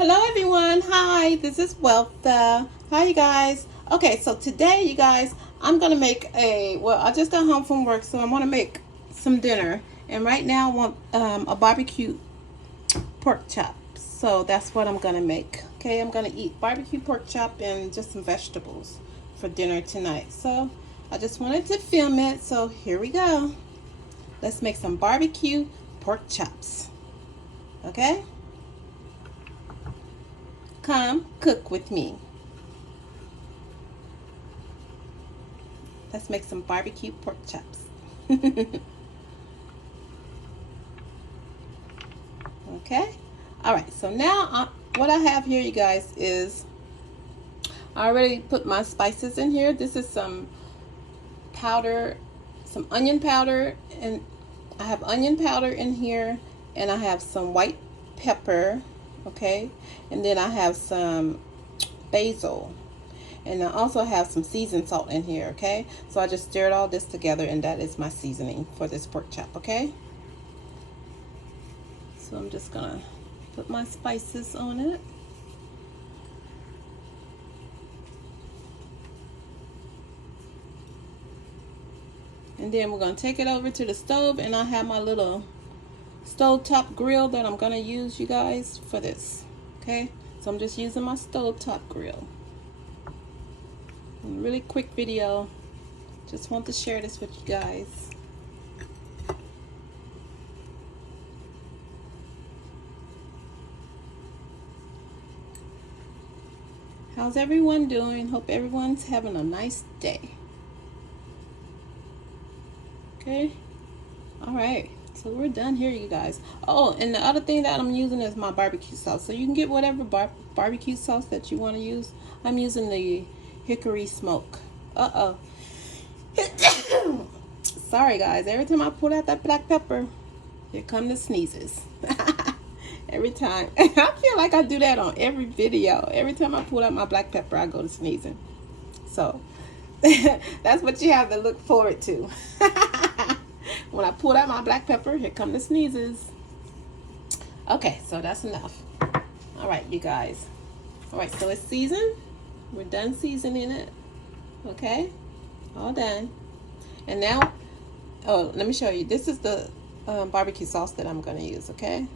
Hello everyone. Hi, this is Weltha. Hi you guys. Okay, so today you guys, I'm gonna make I just got home from work, so I want to make some dinner. And right now I want a barbecue pork chop. So that's what I'm gonna make. Okay, I'm gonna eat barbecue pork chop and just some vegetables for dinner tonight. So I just wanted to film it, so here we go. Let's make some barbecue pork chops. Okay? Come cook with me. Let's make some barbecue pork chops. Okay? Alright, so now what I have here, you guys, is I already put my spices in here. This is some powder, some onion powder, and I have onion powder in here, and I have some white pepper, okay, and then I have some basil, and I also have some seasoned salt in here, okay. So I just stirred all this together, and that is my seasoning for this pork chop, okay. So I'm just gonna put my spices on it. And then we're going to take it over to the stove, and I have my little stove top grill that I'm going to use, you guys, for this. Okay, so I'm just using my stove top grill. And really quick video. Just want to share this with you guys. How's everyone doing? Hope everyone's having a nice day. Okay, all right, so we're done here, you guys. Oh, and the other thing that I'm using is my barbecue sauce. So you can get whatever barbecue sauce that you want to use. I'm using the hickory smoke. Sorry guys, every time I pull out that black pepper, here come the sneezes. Every time. I feel like I do that on every video. Every time I pull out my black pepper, I go to sneezing. So that's what you have to look forward to. When I pull out my black pepper, here come the sneezes. Okay, so that's enough. All right, you guys. All right, so it's seasoned. We're done seasoning it. Okay, all done. And now, oh, let me show you. This is the barbecue sauce that I'm gonna use. Okay.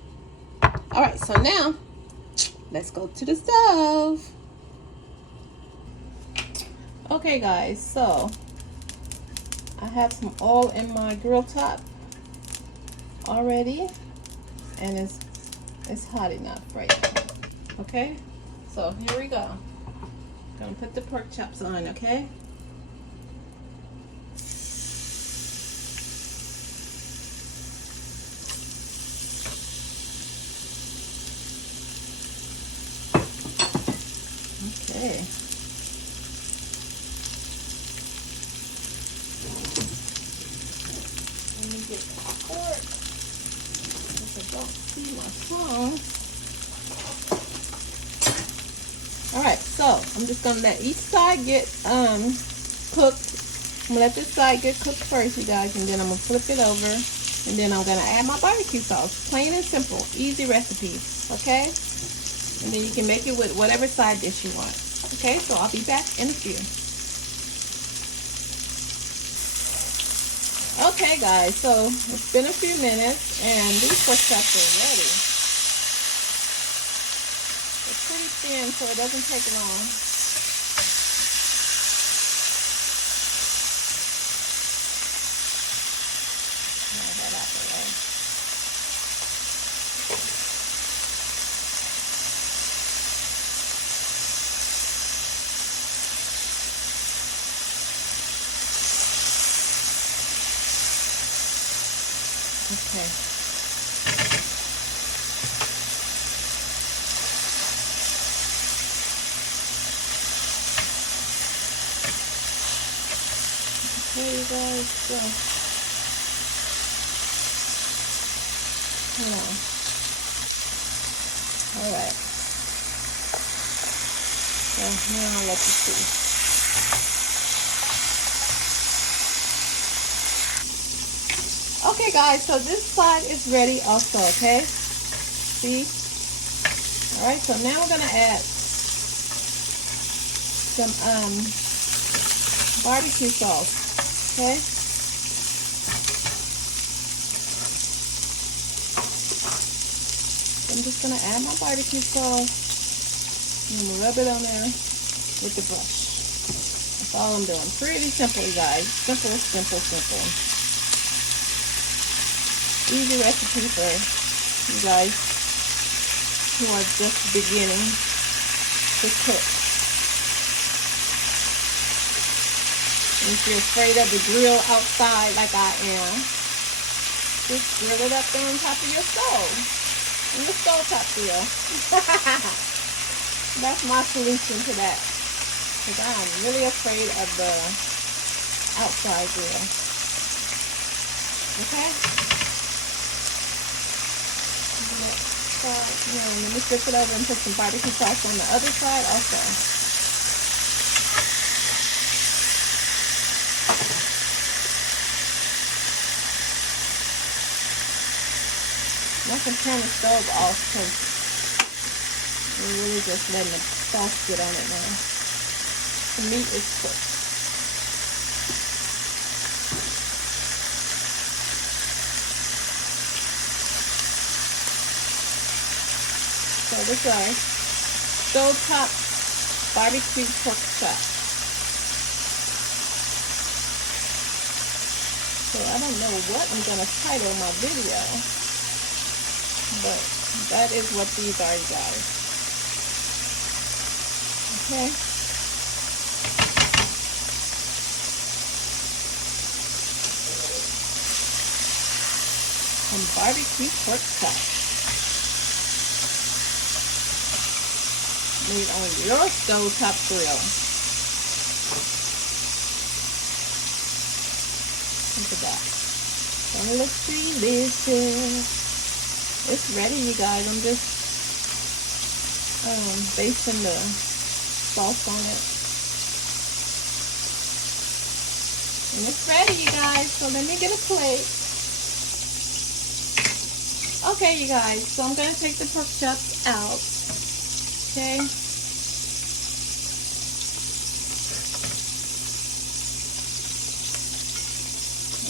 All right, so now let's go to the stove. Okay guys, so I have some oil in my grill top already, and it's hot enough right now. Okay, so here we go. Gonna put the pork chops on, okay? Okay. Let me get the fork, because I don't see my phone. Alright, so I'm just gonna let each side get cooked. I'm gonna let this side get cooked first, you guys, and then I'm gonna flip it over, and then I'm gonna add my barbecue sauce. Plain and simple, easy recipe, okay? And then you can make it with whatever side dish you want. Okay, so I'll be back in a few. Okay guys, so it's been a few minutes and these pork chops are ready. It's pretty thin, so it doesn't take long. Move that out the way. Okay. Okay, you guys, so hold on. All right. So now I'll let you see. Okay guys, so this side is ready also, okay? See? Alright, so now we're gonna add some barbecue sauce. Okay? I'm just gonna add my barbecue sauce and rub it on there with the brush. That's all I'm doing. Pretty simple, you guys. Simple, simple, simple. Easy recipe for you guys who are just beginning to cook. And if you're afraid of the grill outside like I am, just grill it up there on top of your stove. In the stove top grill. That's my solution to that. Because I'm really afraid of the outside grill. Okay? Let me flip it over and put some barbecue sauce on the other side also. I can turn the stove off because we're really just letting the sauce get on it now. The meat is cooked. So this is our stovetop barbecue pork chop. So I don't know what I'm going to title my video, but that is what these are, you guys. Okay. Some barbecue pork chops made on your stovetop grill. Look at that. It looks delicious. It's ready, you guys. I'm just basting the sauce on it. And it's ready, you guys. So let me get a plate. Okay, you guys. So I'm going to take the pork chops out. Okay.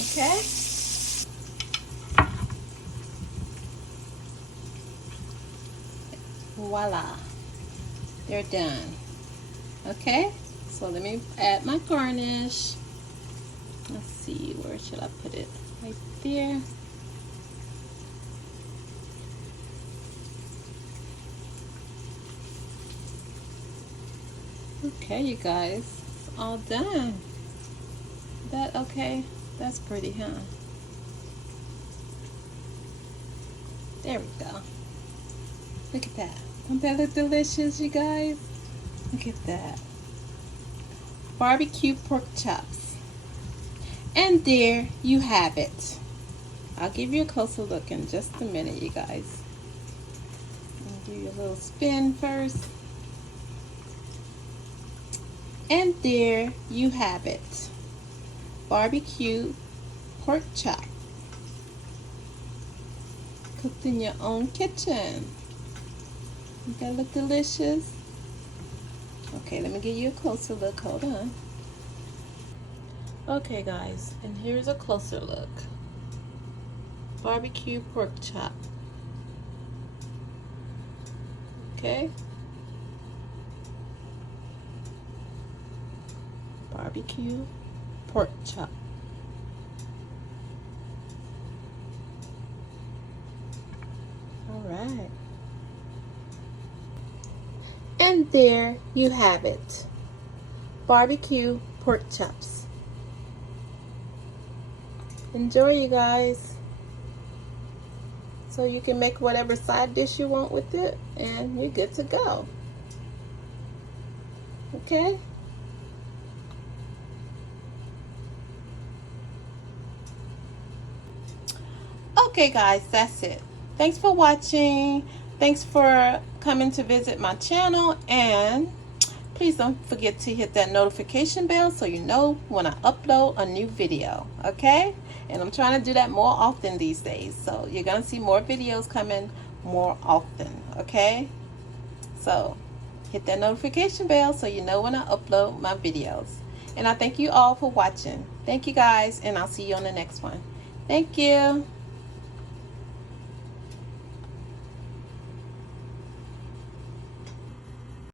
Okay. Voila, they're done. Okay, so let me add my garnish. Let's see, where should I put it? Right there. Okay, you guys, it's all done. That okay? That's pretty, huh? There we go. Look at that. Don't that look delicious, you guys? Look at that. Barbecue pork chops. And there you have it. I'll give you a closer look in just a minute, you guys. I'll give you a little spin first. And there you have it. Barbecue pork chop. Cooked in your own kitchen. Does that look delicious? Okay, let me give you a closer look. Hold on. Okay, guys, and here's a closer look. Barbecue pork chop. Okay. Barbecue pork chop. All right. And there you have it. Barbecue pork chops. Enjoy, you guys. So you can make whatever side dish you want with it and you're good to go. Okay? Okay, guys, that's it. Thanks for watching. Thanks for coming to visit my channel, and please don't forget to hit that notification bell so you know when I upload a new video. Okay? And I'm trying to do that more often these days, so you're gonna see more videos coming more often. Okay? So hit that notification bell so you know when I upload my videos. And I thank you all for watching. Thank you guys, and I'll see you on the next one. Thank you.